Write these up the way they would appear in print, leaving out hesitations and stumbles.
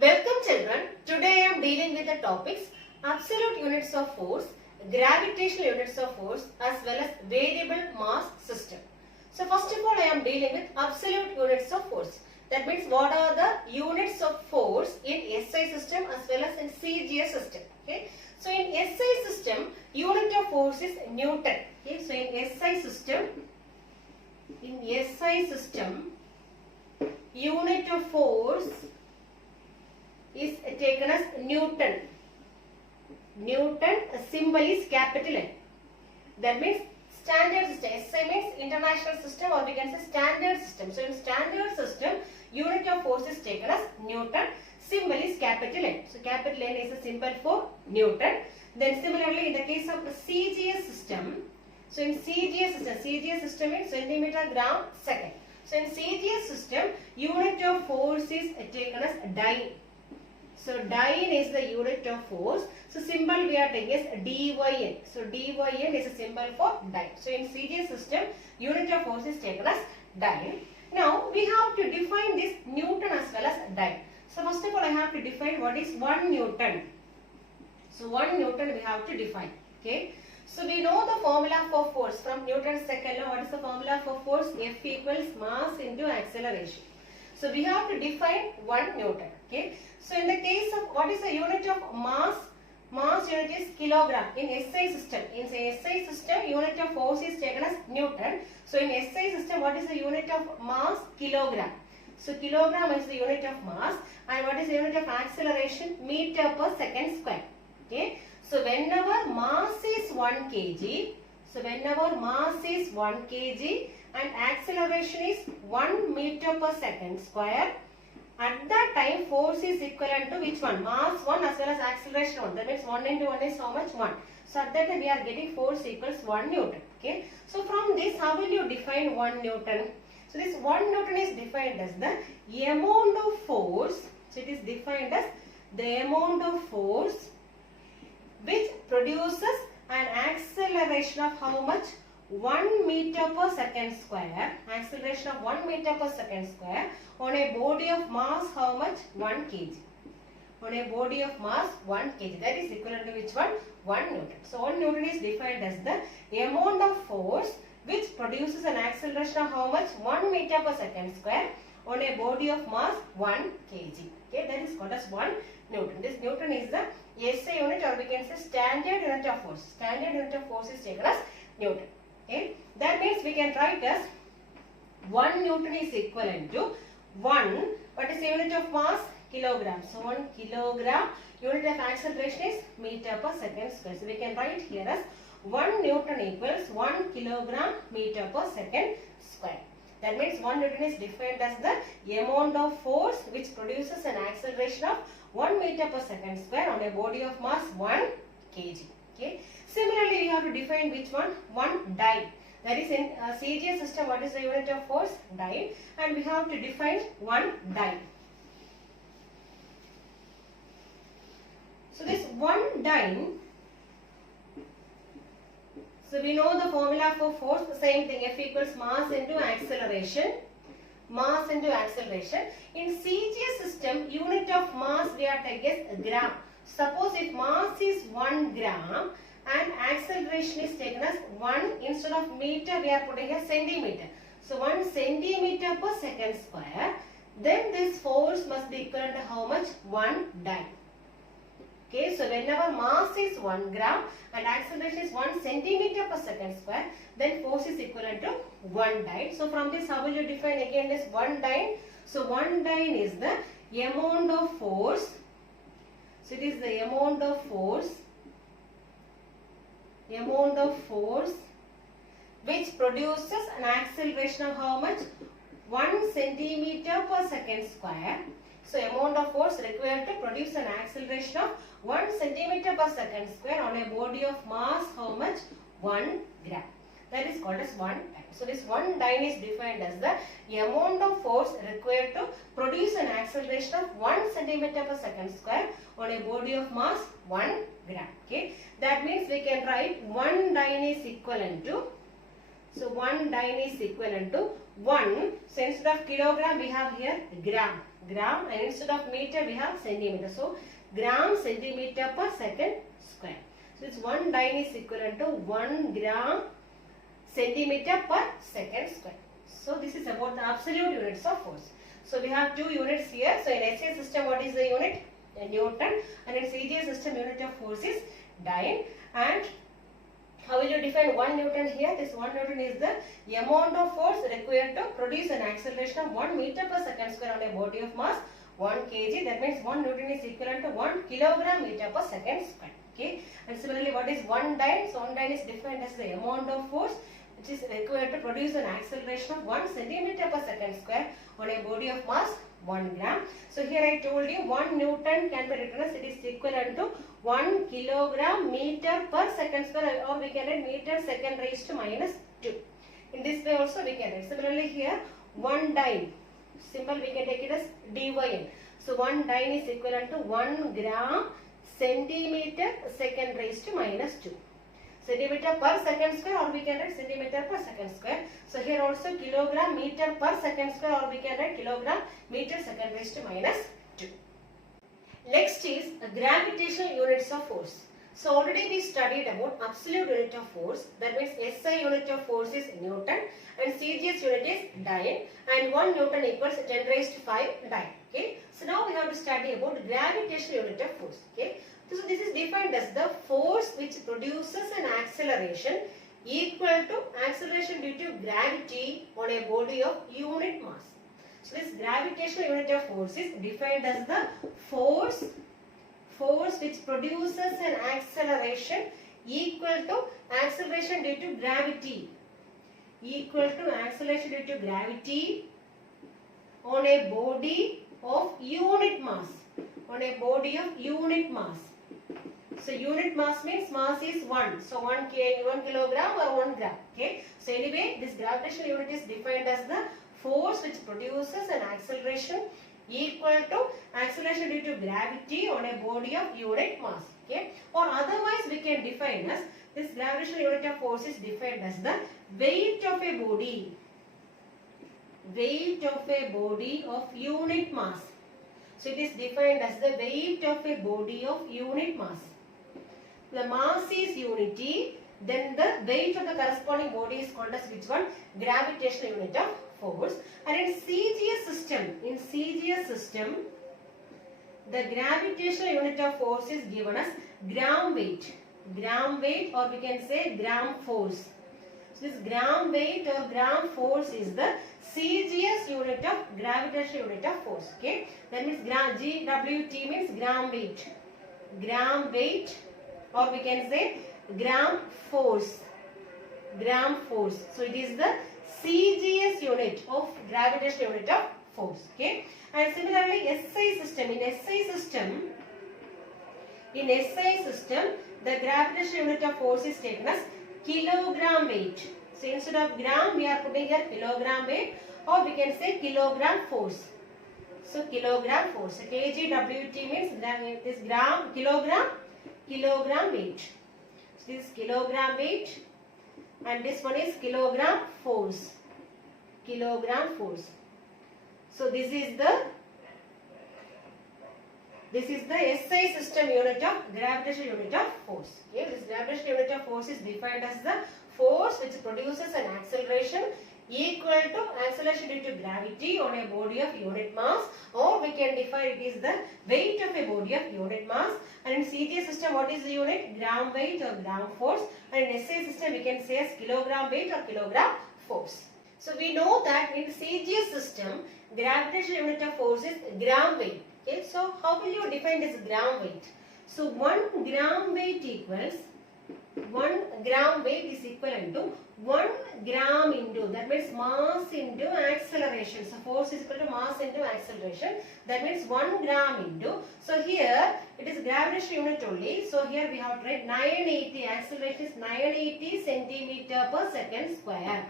Welcome children. Today I am dealing with the topics absolute units of force, gravitational units of force as well as variable mass system. So first of all I am dealing with absolute units of force. That means what are the units of force in SI system as well as in CGS system. Okay. So in SI system unit of force is Newton. Okay. So in SI system unit of force is taken as Newton. Newton symbol is capital N. That means standard system. SI means international system or we can say standard system. So in standard system, unit of force is taken as Newton. Symbol is capital N. So capital N is a symbol for Newton. Then similarly in the case of the CGS system, so in CGS system means centimeter gram second. So in CGS system, unit of force is taken as dyne. So dyne is the unit of force. So symbol we are taking is dyn. So dyn is a symbol for dyne. So in CGS system, unit of force is taken as dyne. Now we have to define this Newton as well as dyne. So first of all, I have to define what is 1 Newton. So 1 Newton we have to define. Okay. So we know the formula for force from Newton's second law. What is the formula for force? F equals mass into acceleration. So we have to define 1 Newton. Okay. So in the case of what is the unit of mass? Mass unit is kilogram in SI system. In SI system, unit of force is taken as Newton. So in SI system, what is the unit of mass? Kilogram. So kilogram is the unit of mass. And what is the unit of acceleration? Meter per second square. Okay. So whenever mass is 1 kg, and acceleration is 1 meter per second square, at that time force is equivalent to which one? Mass 1 as well as acceleration 1. That means 1 into 1 is how much? 1. So at that time we are getting force equals 1 Newton. Okay. So from this how will you define 1 Newton? So this 1 Newton is defined as the amount of force. So it is defined as the amount of force which produces an acceleration of how much? 1 meter per second square, acceleration of 1 meter per second square on a body of mass how much? 1 kg. On a body of mass 1 kg. That is equivalent to which one? 1 Newton. So 1 Newton is defined as the amount of force which produces an acceleration of how much? 1 meter per second square on a body of mass 1 kg. Okay, that is called as 1 Newton. This Newton is the SI unit or we can say standard unit of force. Standard unit of force is taken as Newton. Okay, that means we can write as 1 Newton is equivalent to 1. What is the unit of mass? Kilogram. So 1 kilogram. Unit of acceleration is meter per second square. So we can write here as 1 Newton equals 1 kilogram meter per second square. That means 1 Newton is defined as the amount of force which produces an acceleration of 1 meter per second square on a body of mass 1 kg. Okay. Similarly, we have to define which one? 1 dyne. That is in CGS system, what is the unit of force? Dyne. And we have to define 1 dyne. So this 1 dyne, so we know the formula for force, the same thing, F equals mass into acceleration. Mass into acceleration. In CGS system, unit of mass we are taking as gram. Suppose if mass is 1 gram and acceleration is taken as 1, instead of meter we are putting as centimeter. So 1 centimeter per second square, then this force must be equal to how much? 1 dyne. Okay, so whenever mass is 1 gram and acceleration is 1 centimeter per second square, then force is equivalent to 1 dyne. So from this how will you define again this 1 dyne? So 1 dyne is the amount of force. So it is the amount of force which produces an acceleration of how much? 1 centimeter per second square. So amount of force required to produce an acceleration of 1 centimeter per second square on a body of mass how much? 1 gram. That is called as 1 dyne. So this 1 dyne is defined as the amount of force required to produce an acceleration of 1 centimeter per second square on a body of mass 1 gram. Okay. That means we can write 1 dyne is equivalent to So 1 dyne is equivalent to 1. So instead of kilogram we have here gram. Gram, and instead of meter we have centimeter. So gram centimeter per second square. So this 1 dyne is equivalent to 1 gram centimeter per second square. So this is about the absolute units of force. So we have two units here. So in SI system, what is the unit? Newton, and in CGS system unit of force is dyne. And how will you define 1 Newton here? This 1 Newton is the amount of force required to produce an acceleration of 1 meter per second square on a body of mass 1 kg. That means 1 Newton is equivalent to 1 kilogram meter per second square. Okay. And similarly, what is 1 dyne? So 1 dyne is defined as the amount of force which is required to produce an acceleration of 1 centimeter per second square on a body of mass 1 gram. So here I told you 1 Newton can be written as it is equivalent to 1 kilogram meter per second square, or we can write meter second raised to minus 2. In this way also we can write. Similarly here 1 dyne, symbol we can take it as dyn. So 1 dyne is equivalent to 1 gram centimeter second raised to minus 2. Centimeter per second square, or we can write centimeter per second square. So here also kilogram meter per second square, or we can write kilogram meter second raised to minus 2. Next is gravitational units of force. So already we studied about absolute unit of force. That means SI unit of force is Newton and CGS unit is dyne, and 1 Newton equals 10 raised to 5 dyne. Okay. So now we have to study about gravitational unit of force. Okay. So this is defined as the force which produces an acceleration equal to acceleration due to gravity on a body of unit mass. So this gravitational unit of force is defined as the force which produces an acceleration equal to acceleration due to gravity. Equal to acceleration due to gravity on a body of unit mass. On a body of unit mass. So unit mass means mass is 1. So 1 kilogram or 1 gram. Okay. So anyway, this gravitational unit is defined as the force which produces an acceleration equal to acceleration due to gravity on a body of unit mass. Okay. Or otherwise we can define as this gravitational unit of force is defined as the weight of a body. Weight of a body of unit mass. So it is defined as the weight of a body of unit mass. The mass is unity, then the weight of the corresponding body is called as which one? Gravitational unit of force. And in CGS system, the gravitational unit of force is given as gram weight. Gram weight, or we can say gram force. So this gram weight or gram force is the CGS unit of gravitational unit of force. Okay. That means GWT means gram weight. Gram weight, or we can say gram force. Gram force. So it is the CGS unit of gravitational unit of force. Okay. And similarly SI system. In SI system, the gravitational unit of force is taken as kilogram weight. So instead of gram, we are putting here kilogram weight, or we can say kilogram force. So kilogram force. So kgWt means this kilogram weight. So this is kilogram weight, and this one is kilogram force. Kilogram force. So this is the SI system unit of gravitational unit of force. Okay, this gravitational unit of force is defined as the force which produces an acceleration equal to acceleration due to gravity on a body of unit mass, or we can define it is the weight of a body of unit mass. And in CGS system, what is the unit? Gram weight or gram force. And in SI system, we can say as kilogram weight or kilogram force. So we know that in CGS system, gravitational unit of force is gram weight. Okay, so how will you define this gram weight? So 1 gram weight equals 1 gram weight is equivalent to 1 gram into, that means mass into acceleration. So force is equal to mass into acceleration. That means 1 gram into. So here it is gravitational unit only. So here we have to write 980. Acceleration is 980 centimeter per second square.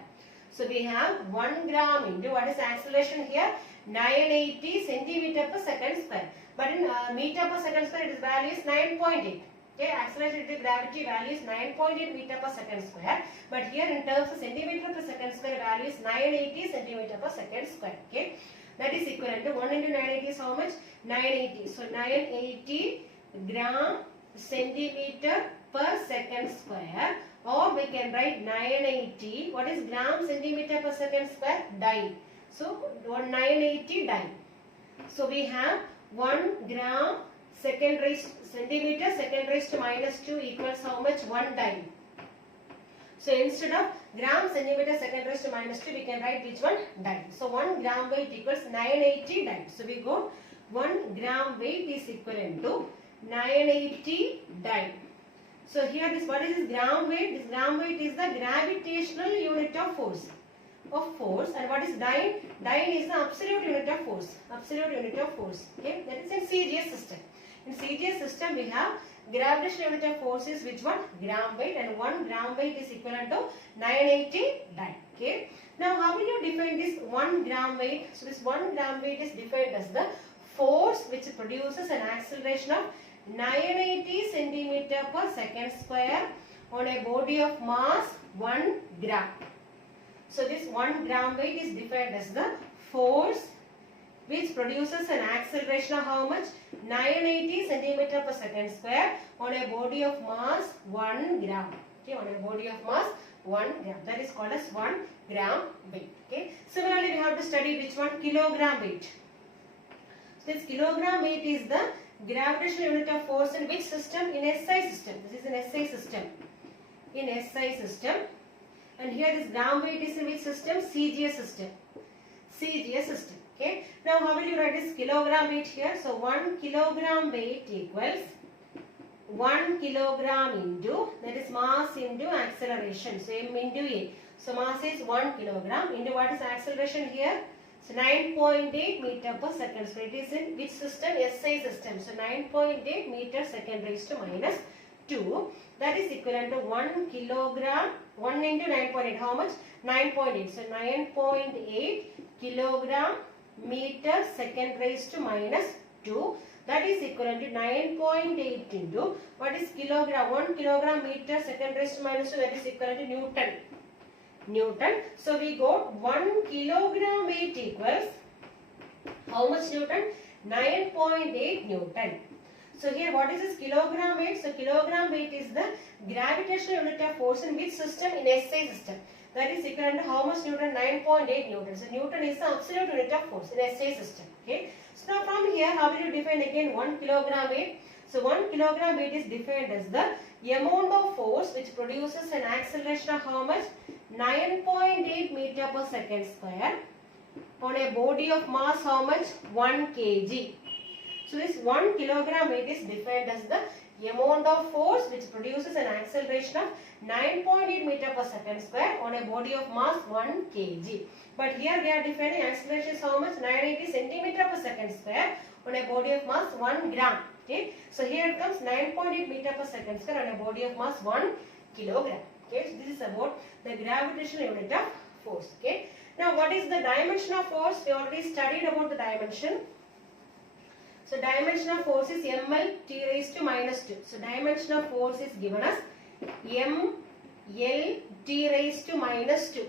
So we have 1 gram into, what is acceleration here? 980 centimeter per second square. But in meter per second square, its value is 9.8. Okay, acceleration due to gravity value is 9.8 meter per second square. But here in terms of centimeter per second square, value is 980 centimeter per second square. Okay, that is equivalent to 1 into 980 is how much? 980. So 980 gram centimeter per second square, or we can write 980. What is gram centimeter per second square? Dyne. So 980 dyne. So we have 1 gram centimeter second raised to minus 2 equals how much? 1 dyne. So instead of gram centimeter second raised to minus 2, we can write which one? Dyne. So 1 gram weight equals 980 dyne. So we go 1 gram weight is equivalent to 980 dyne. So here this, what is this gram weight? This gram weight is the gravitational unit of force. And what is dyne? Dyne is the absolute unit of force. Absolute unit of force. Okay, that is in CGS system. In CGS system we have gravitational unit of force is which one? Gram weight, and 1 gram weight is equivalent to 980 dyne. Okay. Now how will you define this 1 gram weight? So this 1 gram weight is defined as the force which produces an acceleration of 980 centimeter per second square on a body of mass 1 gram. So this 1 gram weight is defined as the force which produces an acceleration of how much? 980 centimeter per second square on a body of mass 1 gram. Okay, on a body of mass 1 gram. That is called as 1 gram weight. Okay. Similarly, we have to study which one? Kilogram weight. So this kilogram weight is the gravitational unit of force in which system? In SI system. This is an SI system. In SI system. And here this gram weight is in which system? CGS system. CGS system. Okay. Now how will you write this kilogram weight here? So 1 kilogram weight equals 1 kilogram into, that is mass into acceleration. So M into A. So mass is 1 kilogram into what is acceleration here? So 9.8 meter per second. So it is in which system? SI system. So 9.8 meter second raised to minus 2. That is equivalent to 1 kilogram. 1 into 9.8. How much? 9.8. So 9.8 kilogram meter second raised to minus 2. That is equivalent to 9.8 into what is kilogram? 1 kilogram meter second raised to minus 2. That is equivalent to Newton. Newton. So we got 1 kilogram weight equals how much Newton? 9.8 Newton. So here what is this kilogram weight? So kilogram weight is the gravitational unit of force in which system? In SI system. That is equivalent to how much Newton? 9.8 Newton. So Newton is the absolute unit of force in SI system. Okay. So now from here, how will you define again 1 kilogram weight? So 1 kilogram weight is defined as the amount of force which produces an acceleration of how much? 9.8 meter per second square on a body of mass how much? 1 kg. So this 1 kilogram weight is defined as the amount of force which produces an acceleration of 9.8 meter per second square on a body of mass 1 kg. But here we are defining acceleration is how much? 980 centimeter per second square on a body of mass 1 gram. Okay. So here it comes 9.8 meter per second square on a body of mass 1 kilogram. Okay. So this is about the gravitational unit of force. Okay. Now what is the dimension of force? We already studied about the dimension. So dimension of force is ml t raised to minus 2. So dimension of force is given as ml t raised to minus 2.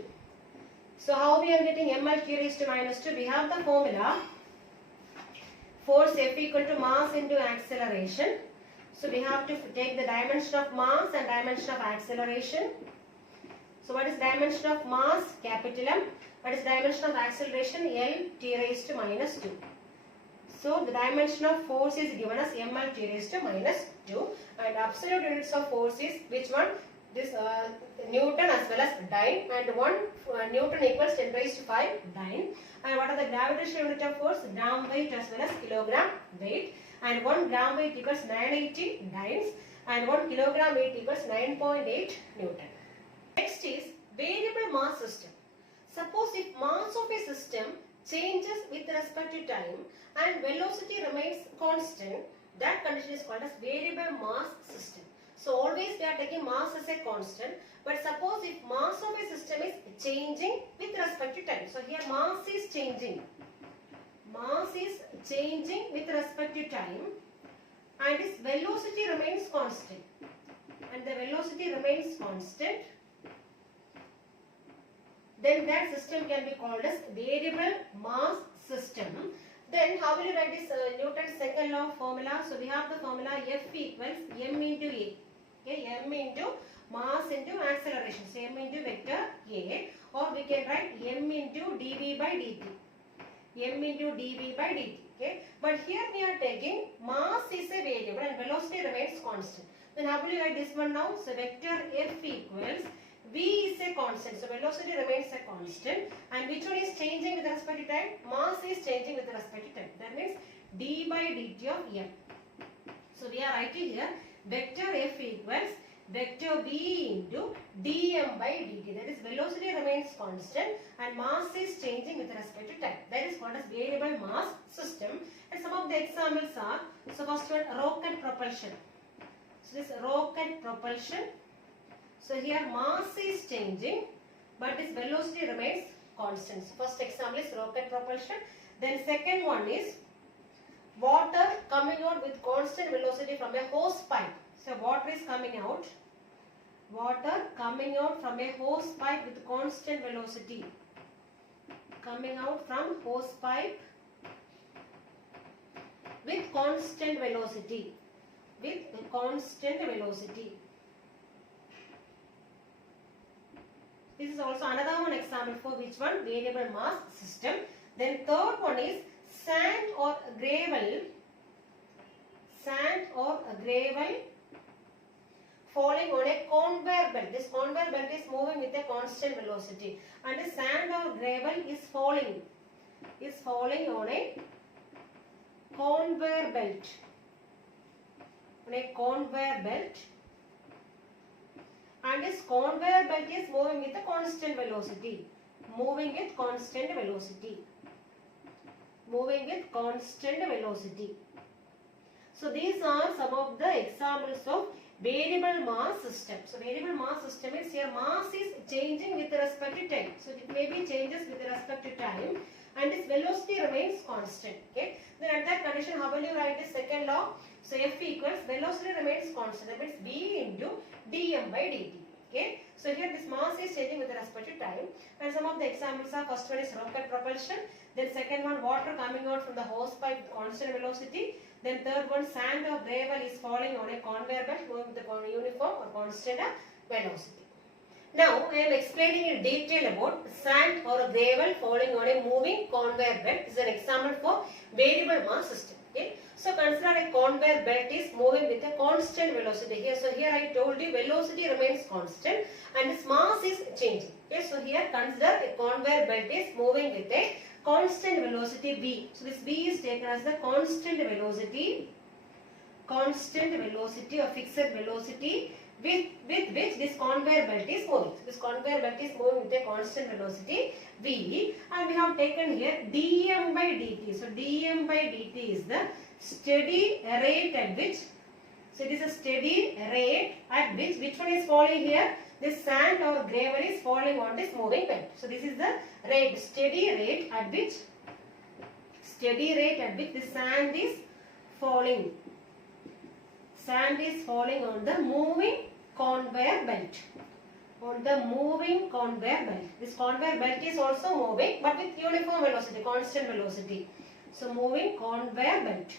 So how we are getting ml t raised to minus 2? We have the formula force F equal to mass into acceleration. So we have to take the dimension of mass and dimension of acceleration. So what is dimension of mass? Capital M. What is dimension of acceleration? L t raised to minus 2. So the dimension of force is given as ml t raised to minus 2, and absolute units of force is which one? This Newton as well as dyne, and 1 Newton equals 10 raised to 5 dyne. And what are the gravitational unit of force? Gram weight as well as kilogram weight, and 1 gram weight equals 980 dynes, and 1 kilogram weight equals 9.8 Newton. Next is variable mass system. Suppose if mass of a system changes with respect to time and velocity remains constant, that condition is called as variable mass system. So always we are taking mass as a constant, but suppose if mass of a system is changing with respect to time. So here mass is changing. Mass is changing with respect to time, and its velocity remains constant. And the velocity remains constant, then that system can be called as variable mass system. Then how will you write this Newton's second law formula? So we have the formula F equals m into A. Okay, m into mass into acceleration. So m into vector A, or we can write m into dv by dt. M into dv by dt. Okay, but here we are taking mass is a variable and velocity remains constant. Then how will you write this one now? So vector F equals v is a constant, so velocity remains a constant, and which one is changing with respect to time? Mass is changing with respect to time. That means d by dt of m. So we are writing here vector F equals vector v into dm by dt. That is velocity remains constant and mass is changing with respect to time. That is called as variable mass system. And some of the examples are, so first one, rocket propulsion. So this rocket propulsion. So here mass is changing, but its velocity remains constant. So first example is rocket propulsion. Then second one is water coming out with constant velocity from a hose pipe. So water is coming out. Water coming out from a hose pipe with constant velocity. Coming out from hose pipe with constant velocity. With constant velocity. This is also another one example for which one? Variable mass system. Then third one is sand or gravel. Sand or gravel falling on a conveyor belt. This conveyor belt is moving with a constant velocity, and the sand or gravel is falling on a conveyor belt. On a conveyor belt. And this conveyor belt is moving with a constant velocity. Moving with constant velocity. Moving with constant velocity. So these are some of the examples of variable mass system. So variable mass system is here mass is changing with respect to time. So it may be changes with respect to time, and its velocity remains constant. Okay. Then at that condition, how will you write the second law? So F equals velocity remains constant. That means v into dm by dt. Okay. So here this mass is changing with respect to time, and some of the examples are, first one is rocket propulsion. Then second one, water coming out from the hose pipe with constant velocity. Then third one, sand or gravel is falling on a conveyor belt moving with the uniform or constant velocity. Now I am explaining in detail about sand or gravel falling on a moving conveyor belt. This is an example for variable mass system. Okay. So consider a conveyor belt is moving with a constant velocity here. So here I told you velocity remains constant and its mass is changing. Okay. So here consider a conveyor belt is moving with a constant velocity v. So this v is taken as the constant velocity or fixed velocity with which this conveyor belt is moving. So this conveyor belt is moving with a constant velocity v, and we have taken here dm by dt. So dm by dt is the steady rate at which, so it is a steady rate at which one is falling here? This sand or gravel is falling on this moving belt. So this is the rate, steady rate at which the sand is falling. Sand is falling on the moving conveyor belt. On the moving conveyor belt. This conveyor belt is also moving, but with uniform velocity, constant velocity. So moving conveyor belt.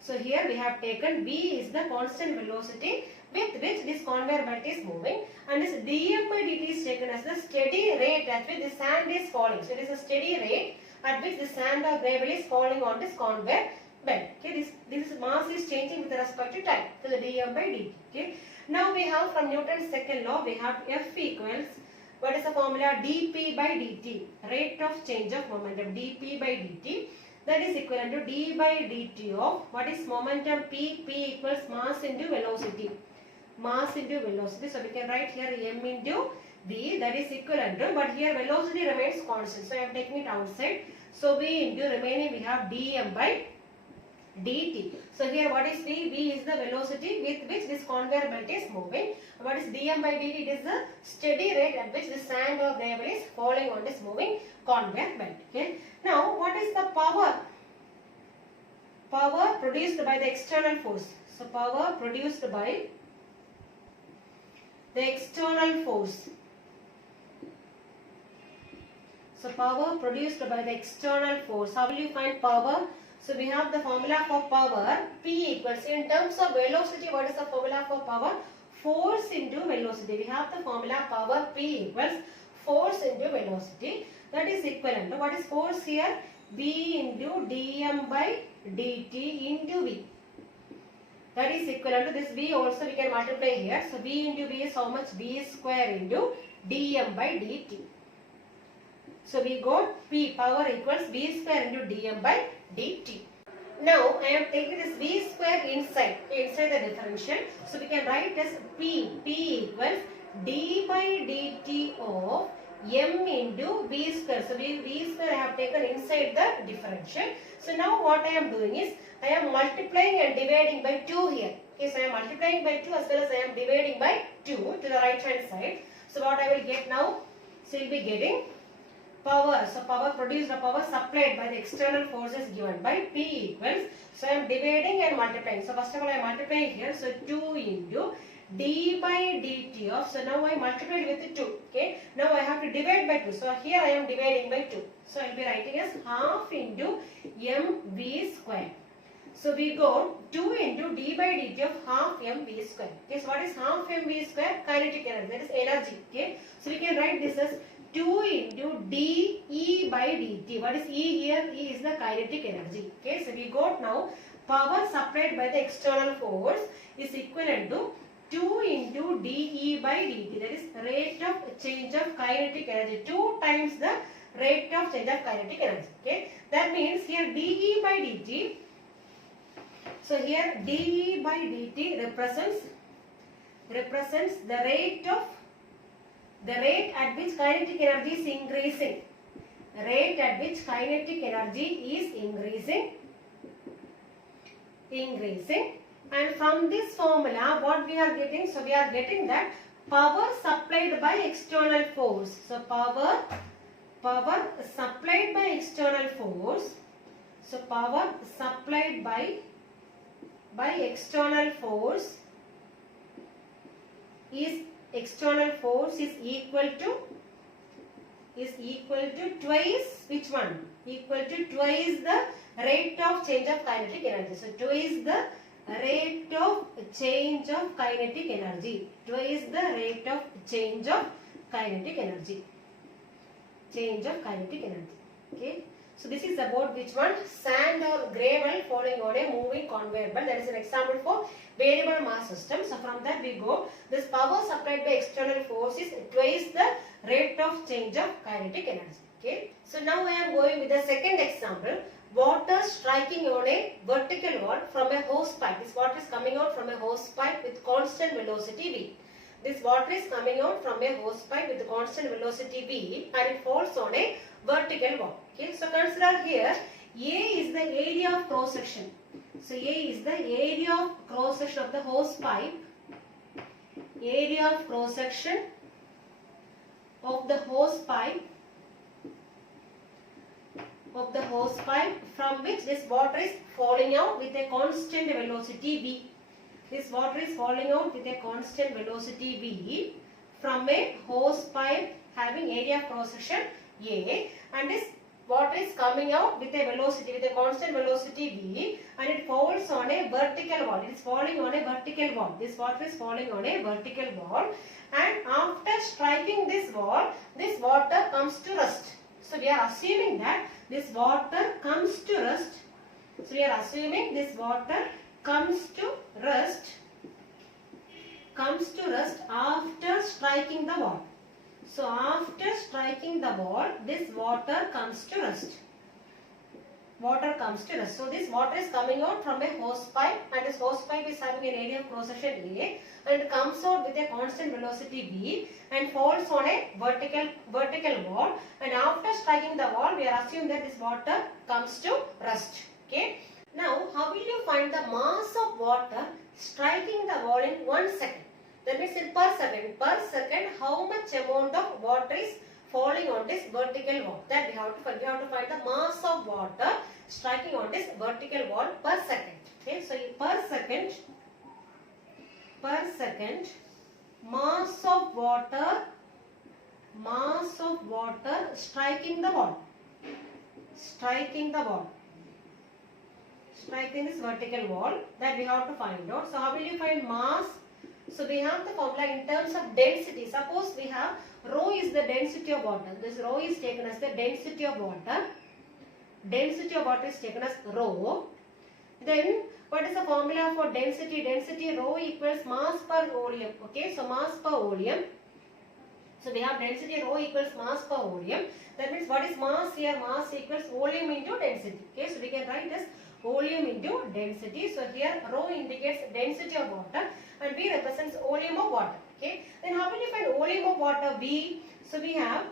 So here we have taken v is the constant velocity with which this conveyor belt is moving, and this dm by dt is taken as the steady rate at which the sand is falling. So it is a steady rate at which the sand or gravel is falling on this conveyor belt. Okay, this mass is changing with respect to time. So the dm by dt. Okay. Now we have from Newton's second law, we have F equals, what is the formula? dp by dt, rate of change of momentum, dp by dt. That is equivalent to d by dt of what is momentum p? P equals mass into velocity. Mass into velocity. So we can write here m into v, that is equivalent to, but here velocity remains constant. So I am taking it outside. So v into remaining we have dm by dt. So here what is v? V is the velocity with which this conveyor belt is moving. What is dm by dt? It is the steady rate at which the sand or gravel is falling on this moving conveyor belt. Okay. Now what is the power? power produced by the external force. So power produced by the external force. So power produced by the external force. How will you find power? So we have the formula for power. P equals, in terms of velocity, what is the formula for power? Force into velocity. We have the formula power P equals force into velocity. That is equivalent to, what is force here? V into dm by dt into V. That is equivalent to this V also we can multiply here. So V into V is how much? V square into dm by dt. So we got P power equals V square into dm by dt. Now I am taking this V square inside the differential. So we can write as P equals d by dt of m into V square. So V square I have taken inside the differential. So now what I am doing is I am multiplying and dividing by 2 here. Okay, so I am multiplying by 2 as well as I am dividing by 2 to the right hand side. So what I will get now? So you will be getting power. So power produced, the power supplied by the external forces given by P equals. So I am dividing and multiplying. So first of all I am multiplying here. So 2 into d by dt of. So now I multiplied with 2. Okay. Now I have to divide by 2. So here I am dividing by 2. So I will be writing as half into mv square. So we got 2 into d by dt of half mv square. Okay. So what is half mv square? Kinetic energy. That is energy. Okay. So we can write this as 2 into dE by dt. What is E here? E is the kinetic energy. Okay, so we got now power supplied by the external force is equivalent to 2 into dE by dt. That is rate of change of kinetic energy. 2 times the rate of change of kinetic energy. Okay, that means here dE by dt. So here dE by dt represents the rate at which kinetic energy is increasing. Rate at which kinetic energy is increasing. And from this formula, what we are getting? So we are getting that power supplied by external force. So power supplied by external force. So power supplied by external force is equal to twice which one? Equal to twice the rate of change of kinetic energy. So twice the rate of change of kinetic energy. Twice the rate of change of kinetic energy. Okay. So this is about which one? Sand or gravel falling on a moving conveyor belt. That is an example for variable mass system. So from that we go, this power supplied by external force is twice the rate of change of kinetic energy. Okay. So now I am going with the second example. Water striking on a vertical wall from a hose pipe. This water is coming out from a hose pipe with constant velocity V. This water is coming out from a hose pipe with constant velocity V and it falls on a vertical wall. Okay, so consider here A is the area of cross section. So A is the area of cross section of the hose pipe. Area of cross section of the hose pipe from which this water is falling out with a constant velocity V. This water is falling out with a constant velocity V from a hose pipe having area of cross section A, and this water is coming out with a velocity, with a constant velocity V, and it falls on a vertical wall. It is falling on a vertical wall. This water is falling on a vertical wall, and after striking this wall, this water comes to rest. So we are assuming that this water comes to rest. So we are assuming this water comes to rest after striking the wall. So after striking the wall, this water comes to rest. So this water is coming out from a hose pipe, and this hose pipe is having an area of cross section A, and it comes out with a constant velocity V and falls on a vertical wall, and after striking the wall, we are assuming that this water comes to rest. Okay. Now, how will you find the mass of water striking the wall in 1 second? That means in per second, how much amount of water is falling on this vertical wall. That we have to find. We have to find the mass of water striking on this vertical wall per second. Okay, so per second, mass of water striking the wall, striking this vertical wall, that we have to find out. So how will you find mass? So we have the formula in terms of density. Suppose we have rho is the density of water. This rho is taken as the density of water. Density of water is taken as rho. Then what is the formula for density? Density rho equals mass per volume. Okay, so mass per volume. So we have density rho equals mass per volume. That means what is mass here? Mass equals volume into density. Okay, so we can write this volume into density. So here rho indicates density of water and V represents volume of water. Okay, then how will you find volume of water? V. So we have,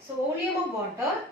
so volume of water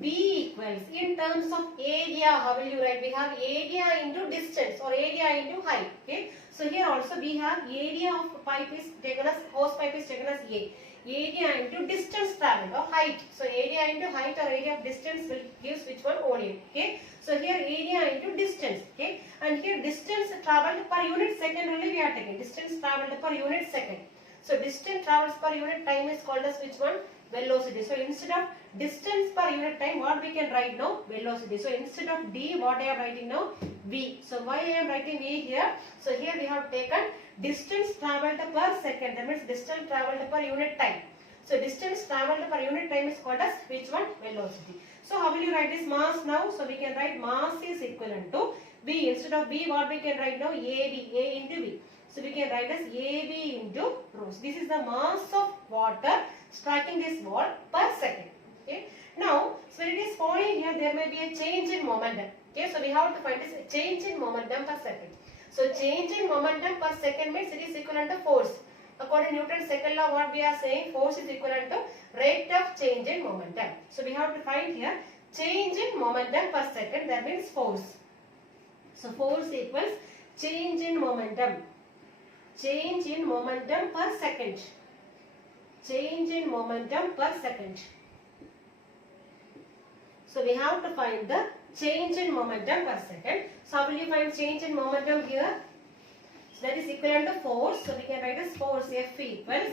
V equals, in terms of area, how will you write? We have area into distance or area into height. Okay, so here also we have area of pipe is taken as, hose pipe is taken as A. Area into distance traveled or height. So area into height or area of distance will gives which one? Volume. Okay, so here area into distance. Okay, and here distance traveled per unit second only we are taking. Distance traveled per unit second. So distance travels per unit time is called as which one? Velocity. So instead of distance per unit time, what we can write now? Velocity. So instead of D, what I am writing now? V. So why I am writing V here? So here we have taken distance travelled per second. That means distance travelled per unit time. So distance travelled per unit time is called as which one? Velocity. So how will you write this mass now? So we can write mass is equivalent to V. Instead of V, what we can write now? AV. A into V. So we can write as AV into rho. This is the mass of water striking this wall per second. Okay. Now, so when it is falling here, there may be a change in momentum. Okay. So we have to find this change in momentum per second. So change in momentum per second means it is equivalent to force. According to Newton's second law, what we are saying, force is equivalent to rate of change in momentum. So we have to find here change in momentum per second. That means force. So force equals change in momentum. Change in momentum per second. Change in momentum per second. So we have to find the change in momentum per second. So how will you find change in momentum here? So that is equivalent to force. So we can write as force F equals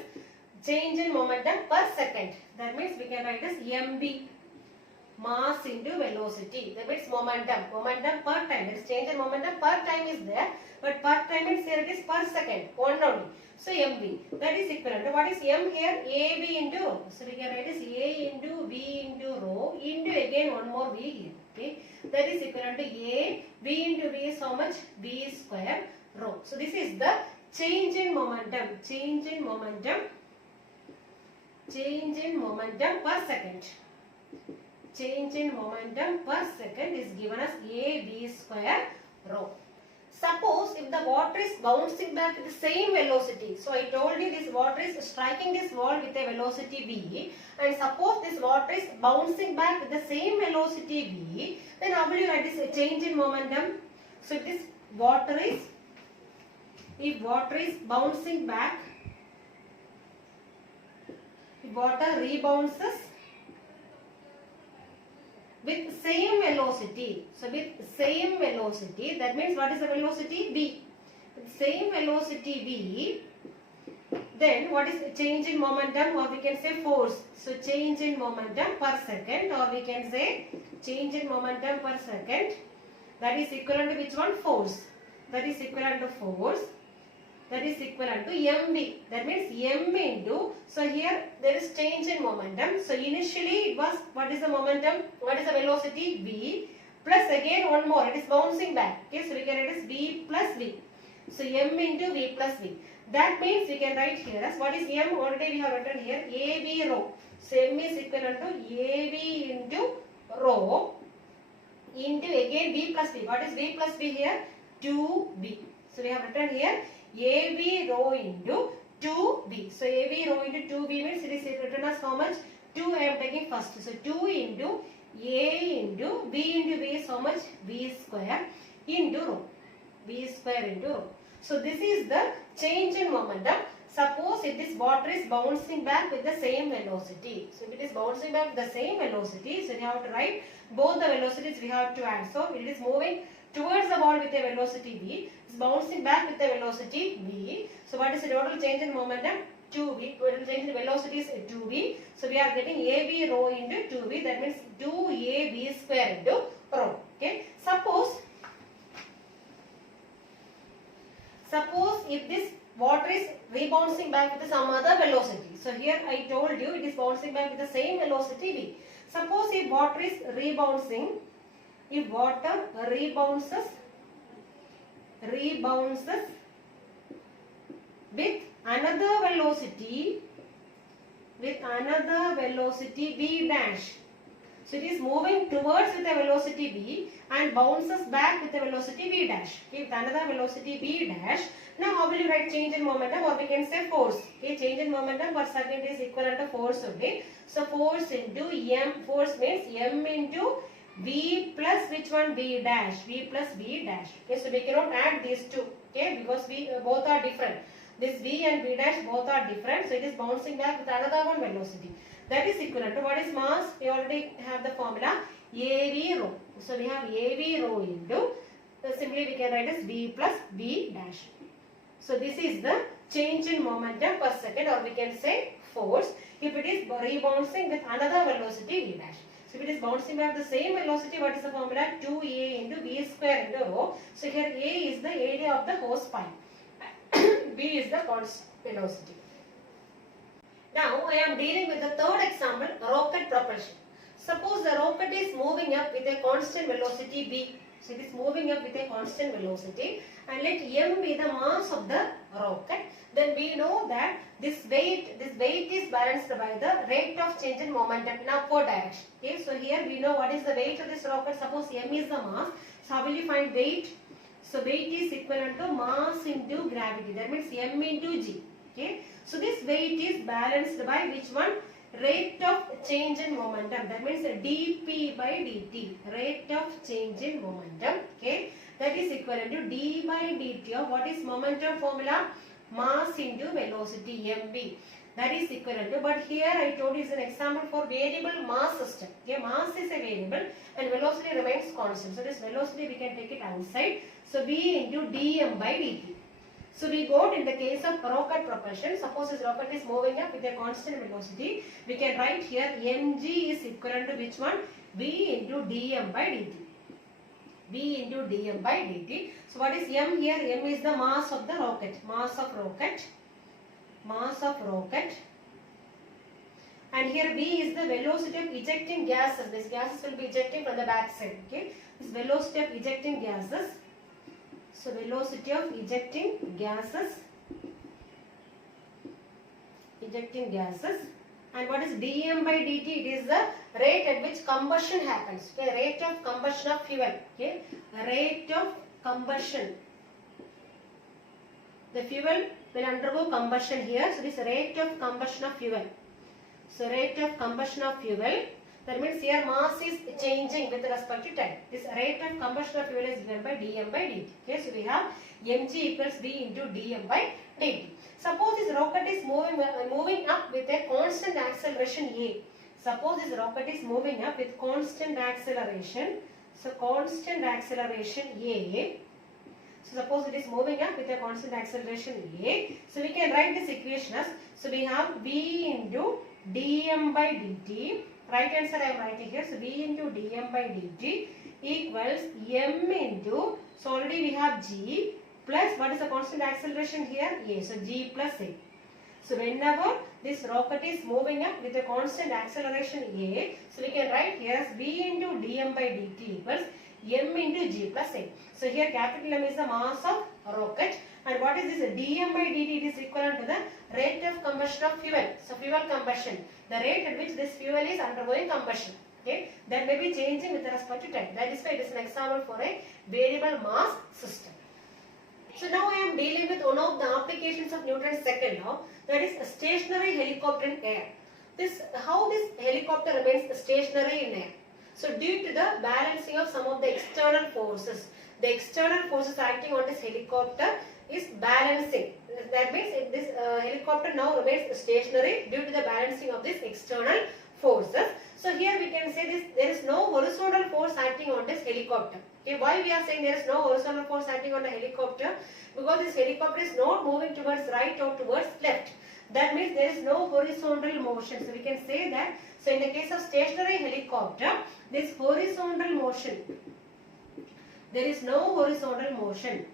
change in momentum per second. That means we can write as mv, mass into velocity. That means momentum. Momentum per time. That is change in momentum per time is there. But per time means here it is per second. One only. So mv. That is equivalent to what is m here? Av into rho. So we can write as A into V into rho into again one more V here. Okay. That is equivalent to A. V into V is how much? V square rho. So this is the change in momentum. Change in momentum. Change in momentum per second. Change in momentum per second is given as A V square rho. Suppose if the water is bouncing back with the same velocity. So I told you this water is striking this wall with a velocity V, and suppose this water is bouncing back with the same velocity V, then how will you write this change in momentum? So if this water is, if water is bouncing back, if water rebounces with same velocity. So with same velocity, that means what is the velocity? V. With same velocity V, then what is change in momentum, or we can say force. So change in momentum per second, or we can say change in momentum per second, that is equivalent to which one? Force. That is equivalent to force. That is equivalent to mv. That means m into, so here there is change in momentum. So initially it was, what is the momentum? What is the velocity? V plus again one more, it is bouncing back. Okay, so we can write as V plus V. So m into V plus V. That means we can write here as, what is m? Already we have written here AV rho. So m is equivalent to AV into rho into again V plus V. What is V plus V here? 2V. So we have written here AV rho into 2V. So AV rho into 2V means it is written as how much? 2 I am taking first. So 2 into A into V into V is how much? V square into rho. V square into rho. So this is the change in momentum. Suppose if this water is bouncing back with the same velocity. So if it is bouncing back with the same velocity, so we have to write both the velocities we have to add. So it is moving towards the ball with a velocity v, it's bouncing back with a velocity v. So what is the total change in momentum? 2v. Total change in velocity is 2v. So we are getting ab rho into 2v. That means 2ab square into rho. Okay. Suppose if this water is rebouncing back with some other velocity. So here I told you it is bouncing back with the same velocity v. Suppose if water is rebounding, if water rebounces with another velocity v dash. So it is moving towards with a velocity v and bounces back with a velocity v dash. Okay, with another velocity v dash. Now how will you write change in momentum, or we can say force? Okay, change in momentum per second is equivalent to force only. So force into m, force means m into v plus which one? V dash. V plus v dash. Okay, so we cannot add these two. Okay, because both are different. This v and v dash both are different. So it is bouncing back with another one velocity. That is equivalent to what is mass? We already have the formula av rho. So we have av rho into, simply we can write as v plus v dash. So this is the change in momentum per second, or we can say force, if it is rebouncing with another velocity v dash. So if it is bouncing back the same velocity, what is the formula? 2a into v square into rho. So here a is the area of the hose pipe. V is the constant velocity. Now I am dealing with the third example, rocket propulsion. Suppose the rocket is moving up with a constant velocity v. So it is moving up with a constant velocity, and let m be the mass of the rocket. Then we know that this weight is balanced by the rate of change in momentum in upward direction. Okay, so here we know what is the weight of this rocket. Suppose m is the mass. So how will you find weight? So weight is equivalent to mass into gravity. That means m into g. Okay, so this weight is balanced by which one? Rate of change in momentum. That means dp by dt. Rate of change in momentum. Okay, that is equivalent to d by dt of what is momentum formula? Mass into velocity mv. That is equivalent to, but here I told you is an example for variable mass system. Okay, mass is a variable and velocity remains constant. So this velocity we can take it outside. So v into dm by dt. So we got in the case of rocket propulsion, suppose this rocket is moving up with a constant velocity, we can write here mg is equivalent to which one? V into dm by dt. V into dm by dt. So what is m here? M is the mass of the rocket. Mass of rocket. And here v is the velocity of ejecting gases. These gases will be ejecting from the back side. Okay, this velocity of ejecting gases. So velocity of ejecting gases, and what is dm by dt? It is the rate at which combustion happens. Okay, rate of combustion of fuel. Okay, rate of combustion. The fuel will undergo combustion here. So this rate of combustion of fuel. So rate of combustion of fuel. That means here mass is changing with respect to time. This rate of combustion of fuel is given by dm by dt. Okay, so we have mg equals v into dm by dt. Suppose this rocket is moving up with a constant acceleration a. Suppose this rocket is moving up with constant acceleration. So constant acceleration a. So suppose it is moving up with a constant acceleration a. So we can write this equation as, so we have v into dm by dt. Right answer I am writing here. So v into dm by dt equals m into, so already we have g plus, what is the constant acceleration here? A. So g plus a. So whenever this rocket is moving up with a constant acceleration a, so we can write here as v into dm by dt equals m into g plus a. So here capital M is the mass of rocket, and what is this? Dm by dt, it is equivalent to the rate of combustion of fuel. So fuel combustion, the rate at which this fuel is undergoing combustion. Okay, that may be changing with respect to time. That is why it is an example for a variable mass system. So now I am dealing with one of the applications of Newton's second law, that is a stationary helicopter in air. How this helicopter remains stationary in air? So due to the balancing of some of the external forces acting on this helicopter is balancing That means this helicopter now remains stationary due to the balancing of this external forces. So here we can say this, there is no horizontal force acting on this helicopter. Okay, why we are saying there is no horizontal force acting on the helicopter? Because this helicopter is not moving towards right or towards left. That means there is no horizontal motion. So we can say that, so in the case of stationary helicopter, this horizontal motion, there is no horizontal motion.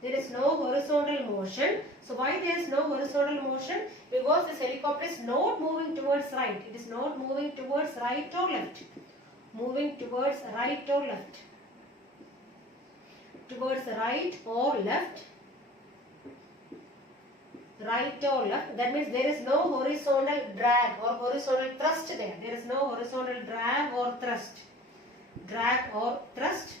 There is no horizontal motion. So why there is no horizontal motion? Because this helicopter is not moving towards right. It is not moving towards right or left. Moving towards right or left. Towards right or left. Right or left. That means there is no horizontal drag or horizontal thrust there. There is no horizontal drag or thrust. Drag or thrust.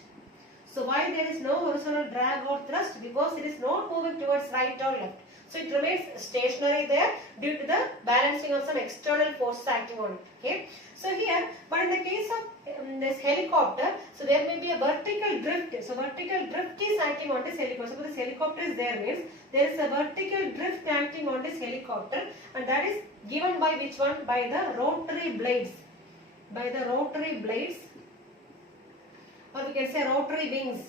So why there is no horizontal drag or thrust? Because it is not moving towards right or left. So it remains stationary there due to the balancing of some external forces acting on it. Okay. So here, but in the case of this helicopter, so there may be a vertical drift. So vertical drift is acting on this helicopter. So this helicopter is there means there is a vertical drift acting on this helicopter, and that is given by which one? By the rotary blades. By the rotary blades. Or we can say rotary wings.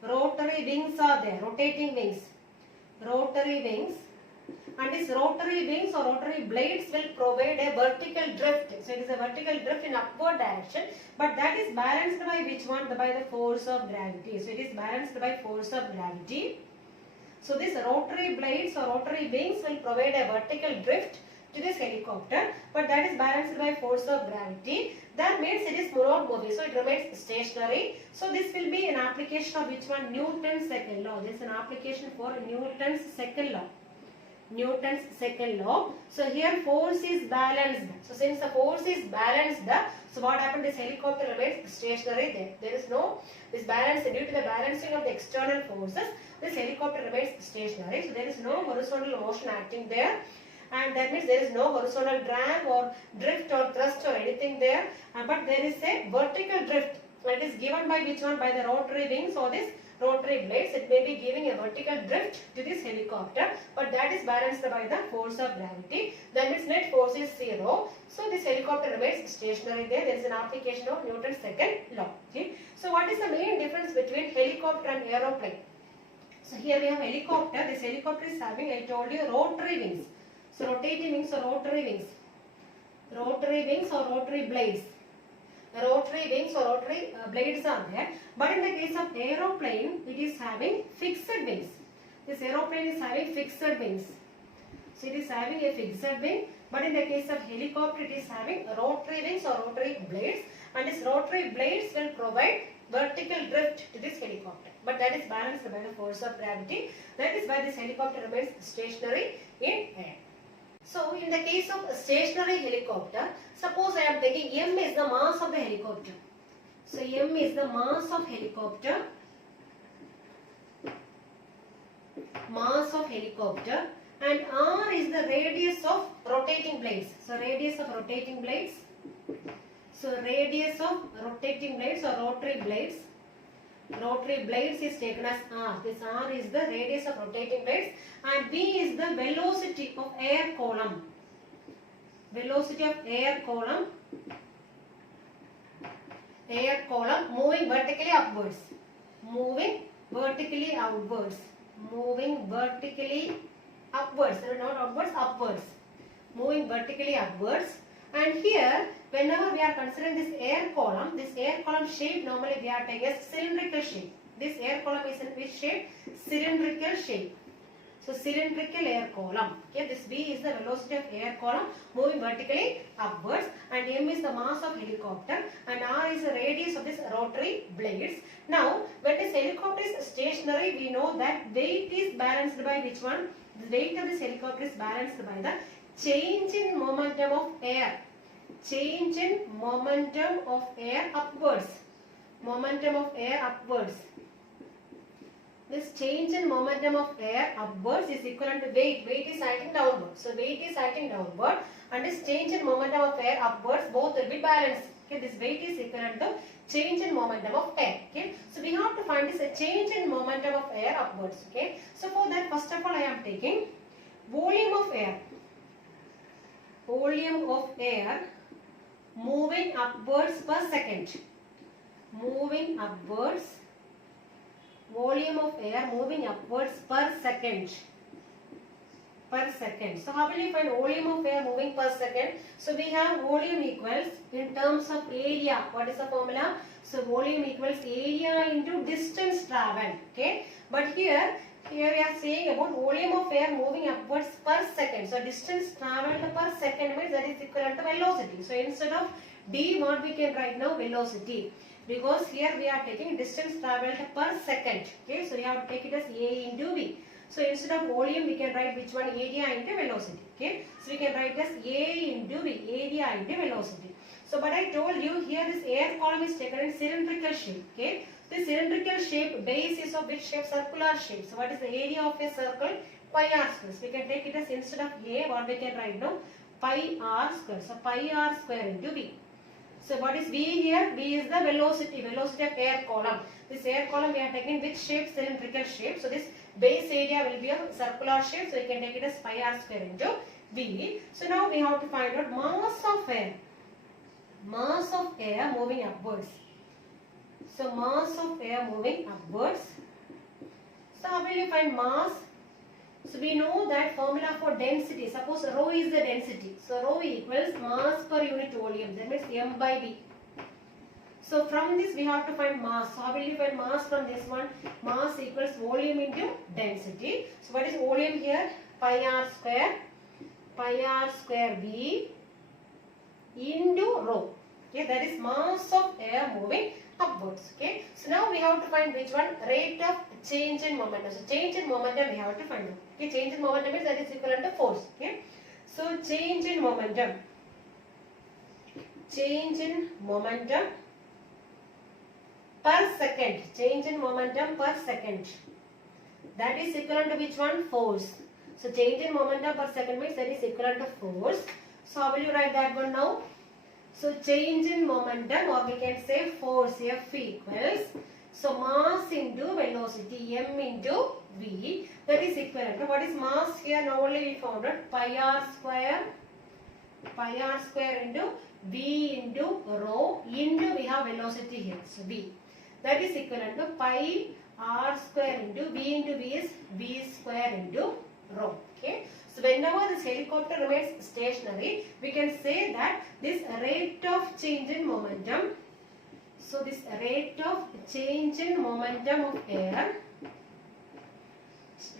Rotary wings are there, rotating wings. Rotary wings. And these rotary wings or rotary blades will provide a vertical drift. So it is a vertical drift in upward direction, but that is balanced by which one? By the force of gravity. So it is balanced by force of gravity. So these rotary blades or rotary wings will provide a vertical drift to this helicopter, but that is balanced by force of gravity. That means it is not moving, so it remains stationary. So this will be an application of which one? Newton's second law. This is an application for Newton's second law. Newton's second law. So here force is balanced. So since the force is balanced, so what happened? This helicopter remains stationary there. There is no this balance due to the balancing of the external forces. This helicopter remains stationary. So there is no horizontal motion acting there. And that means there is no horizontal drag or drift or thrust or anything there, but there is a vertical drift. It is given by which one? By the rotary wings or this rotary blades. It may be giving a vertical drift to this helicopter, but that is balanced by the force of gravity. That means net force is 0. So this helicopter remains stationary there. There is an application of Newton's second law. Okay. So what is the main difference between helicopter and aeroplane? So here we have helicopter. This helicopter is having, I told you, rotary wings. So rotating wings or rotary wings. Rotary wings or rotary blades. Rotary wings or rotary blades are there. But in the case of aeroplane, it is having fixed wings. This aeroplane is having fixed wings. So it is having a fixed wing. But in the case of helicopter, it is having rotary wings or rotary blades. And this rotary blades will provide vertical drift to this helicopter. But that is balanced by the force of gravity. That is why this helicopter remains stationary in air. So in the case of a stationary helicopter, suppose I am taking M is the mass of the helicopter. So M is the mass of helicopter. Mass of helicopter. And R is the radius of rotating blades. So radius of rotating blades. So radius of rotating blades or rotary blades. Rotary blades is taken as R. This R is the radius of rotating blades, and V is the velocity of air column. Velocity of air column. Air column moving vertically upwards. Moving vertically outwards. Moving vertically upwards. Not upwards, upwards. Moving vertically upwards. And here, whenever we are considering this air column shape, normally we are taking a cylindrical shape. This air column is in which shape? Cylindrical shape. So cylindrical air column. Okay, this V is the velocity of air column moving vertically upwards, and M is the mass of helicopter, and R is the radius of this rotary blades. Now, when this helicopter is stationary, we know that weight is balanced by which one? The weight of this helicopter is balanced by the change in momentum of air. Change in momentum of air upwards. Momentum of air upwards. This change in momentum of air upwards is equivalent to weight. Weight is acting downward. So weight is acting downward, and this change in momentum of air upwards, both will be balanced. Okay, this weight is equivalent to change in momentum of air. Okay, so we have to find this a change in momentum of air upwards. Okay, so for that, first of all, I am taking volume of air. Volume of air moving upwards per second. Moving upwards. Volume of air moving upwards per second. Per second. So how will you find volume of air moving per second? So we have volume equals in terms of area. What is the formula? So volume equals area into distance traveled. Okay. But here we are saying about volume of air moving upwards per second. So distance traveled per second means that is equivalent to velocity. So instead of d, what we can write now? Velocity. Because here we are taking distance traveled per second. Okay. So we have to take it as A into V. So instead of volume, we can write which one? Area into velocity. Okay. So we can write as A into V. Area into velocity. So but I told you here this air column is taken in cylindrical shape. Okay. This cylindrical shape base is of which shape? Circular shape. So what is the area of a circle? Pi r square. So we can take it as instead of A, what we can write now? Pi r square. So pi r square into V. So what is V here? V is the velocity. Velocity of air column. This air column we are taking which shape? Cylindrical shape. So this base area will be a circular shape. So we can take it as pi r square into V. So now we have to find out mass of air. Mass of air moving upwards. So mass of air moving upwards. So how will you find mass? So we know that formula for density. Suppose rho is the density. So rho equals mass per unit volume. That means m by v. So from this we have to find mass. So how will you find mass from this one? Mass equals volume into density. So what is volume here? Pi r square. Pi r square v into rho. Okay, that is mass of air moving upwards. Okay, so now we have to find which one? Rate of change in momentum. So change in momentum we have to find out. Okay, change in momentum is that is equivalent to force. Okay, so change in momentum. Change in momentum per second. Change in momentum per second. That is equivalent to which one? Force. So change in momentum per second means that is equivalent to force. So how will you write that one now? So change in momentum, or we can say force, F equals, so mass into velocity, m into v, that is equivalent to, what is mass here? Now only we found out pi r square into v into rho into, we have velocity here, so v, that is equivalent to pi r square into v is v square into rho. Okay. So whenever this helicopter remains stationary, we can say that this rate of change in momentum, so this rate of change in momentum of air,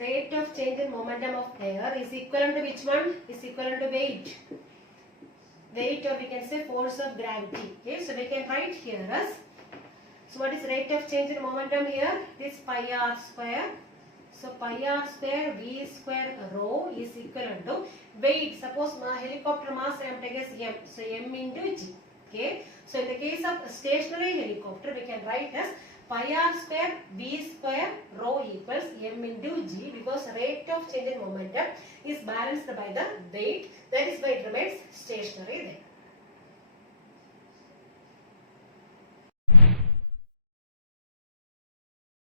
rate of change in momentum of air is equivalent to which one? Is equivalent to weight. Weight, or we can say force of gravity. Okay, so we can write here as, so what is rate of change in momentum here? This pi r square. So pi r square v square rho is equivalent to weight. Suppose helicopter mass I am taking as m. So m into g. Okay. So in the case of stationary helicopter, we can write as pi r square v square rho equals m into g, because rate of change in momentum is balanced by the weight. That is why it remains stationary there.